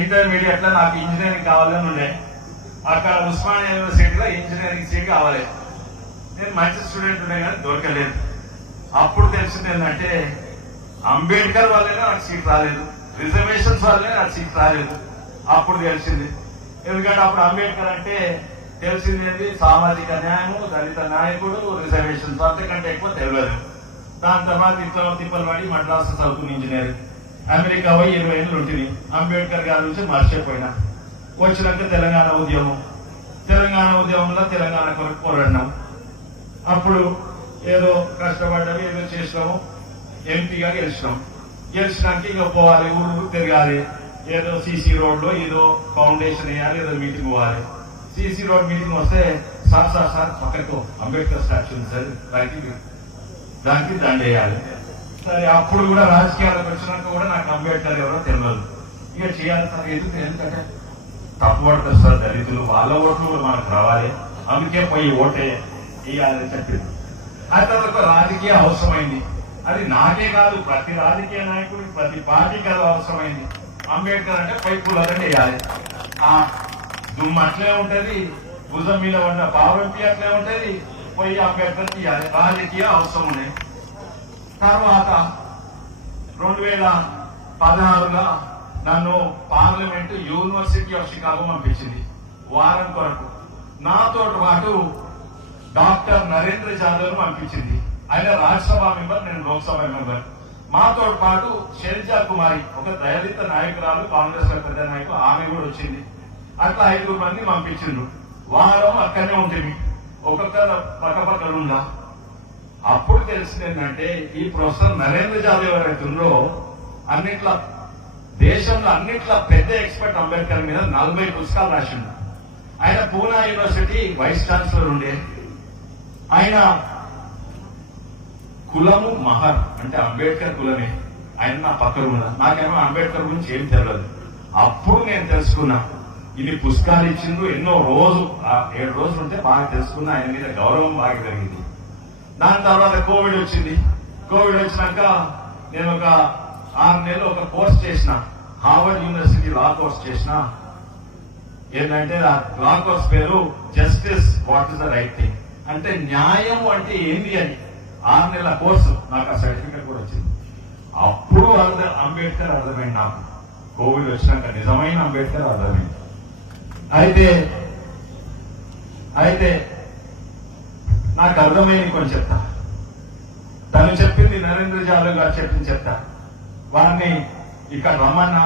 Intermediate లో నాకు engineering కావాలని ఉండే. అక్కడ ఉస్మానియా యూనివర్సిటీలో ఇంజనీరింగ్ సీట్ కావాలి. నేను మంచి స్టూడెంట్ ఉండే కానీ దొరకలేదు. అప్పుడు తెలిసింది ఏంటంటే అంబేద్కర్ వల్లనే నాకు సీట్ రాలేదు, రిజర్వేషన్స్ వల్లనే నాకు సీట్ రాలేదు. అప్పుడు తెలిసింది. ఎందుకంటే అప్పుడు అంబేద్కర్ అంటే తెలిసింది సామాజిక న్యాయము, దళిత నాయకుడు, రిజర్వేషన్స్, అంతకంటే ఎక్కువ తెలియదు. దాని తర్వాత ఇంట్లో తిప్పలు పడి మద్రాసు చదువుకుని ఇంజనీరింగ్, అమెరికా పోయి 20 ఏళ్ళు ఉంటుంది. అంబేద్కర్ గారి నుంచి మర్చిపోయినా. వచ్చినాక తెలంగాణ ఉద్యమంలో తెలంగాణ కొరకు పోరాడినాం. అప్పుడు ఏదో కష్టపడ్డవి, ఏదో చేసినాము, ఎంపీగా గెలిచినాక ఇక పోవాలి, ఊరు తిరగాలి. ఏదో సీసీ రోడ్ లో ఏదో ఫౌండేషన్ వేయాలి, ఏదో మీటింగ్ పోవాలి. సీసీ రోడ్ మీటింగ్ వస్తే సార్ పక్కకు అంబేద్కర్ స్టాచ్యూ ఉంది సార్, దానికి దండేయాలి. సరే, అప్పుడు కూడా రాజకీయాలకు వచ్చినాక కూడా నాకు అంబేద్కర్ ఎవరో తెలియదు. ఇక చేయాలి సార్, ఎందుకంటే తప్పు పడతారు సార్ దళితులు, వాళ్ళ ఓట్లు కూడా మనకు రావాలి, అందుకే పోయి ఓటే వేయాలని చెప్పింది. అయితే ఒక రాజకీయ అవసరమైంది. అది నాకే కాదు, ప్రతి రాజకీయ నాయకుడికి, ప్రతి పార్టీకి అది అవసరమైంది. అంబేద్కర్ అంటే పై పుల్లలని వేయాలి. ఆ దుమ్ము అట్లే ఉంటది, భుజం మీద ఉన్న పావంపి అట్లే ఉంటది, పోయి అంబేద్కర్ తీయాలి. రాజకీయ అవసరం ఉన్నాయి. తర్వాత 2016లో నన్ను పార్లమెంటు యూనివర్సిటీ ఆఫ్ షికాగో పంపించింది వారం కొరకు. నాతో పాటు డాక్టర్ నరేంద్ర జాదవ్ పంపించింది. ఆయన రాజ్యసభ మెంబర్, నేను లోక్సభ మెంబర్. మాతో పాటు షెల్జా కుమారి, ఒక దళిత నాయకురాలు, కాంగ్రెస్ పెద్ద నాయకులు, ఆమె కూడా వచ్చింది. అట్లా 5 మంది పంపించిండ్రు. వారం అక్కడనే ఉంటుంది, ఒక్కొక్కరు పక్కపక్కలుందా. అప్పుడు తెలిసింది ఏంటంటే ఈ ప్రొఫెసర్ నరేంద్ర జాదవ్ ఎవరైతే ఉందో అన్నిట్లా దేశంలో అన్నిట్లా పెద్ద ఎక్స్పర్ట్ అంబేద్కర్ మీద 40 పుస్తకాలు రాసిండు. ఆయన పూనా యూనివర్సిటీ వైస్ ఛాన్సలర్ ఉండే. ఆయన కులము మహర్ అంటే అంబేద్కర్ కులమే. ఆయన నా పక్కన ఉన్నా. నాకేమో అంబేద్కర్ గురించి ఏం తెలియదు. అప్పుడు నేను తెలుసుకున్నా. ఇన్ని పుస్తకాలు ఇచ్చిండ్రు, ఎన్నో 7 రోజులు ఉంటే బాగా తెలుసుకున్నా. ఆయన మీద గౌరవం బాగా పెరిగింది. దాని తర్వాత కోవిడ్ వచ్చింది. కోవిడ్ వచ్చినాక నేను ఒక 6 నెలలు ఒక కోర్స్ చేసిన, హార్వర్డ్ యూనివర్సిటీ లా కోర్స్ చేసిన. ఏంటంటే ఆ లా కోర్స్ పేరు justice what is the right thing, అంటే న్యాయం అంటే ఏంది అని. 6 నెలల కోర్సు, నాకు ఆ సర్టిఫికేట్ కూడా వచ్చింది. అప్పుడు అంబేద్కర్ అర్థమైంది నాకు. కోవిడ్ వచ్చినాక నిజమైన అంబేద్కర్ అర్థమైంది. అయితే నాకు అర్థమైంది కొంచెం చెప్తా. తను చెప్పింది, నరేంద్ర జాదవ్ గారు చెప్పింది చెప్తా. వారిని ఇక్కడ రమ్మన్నా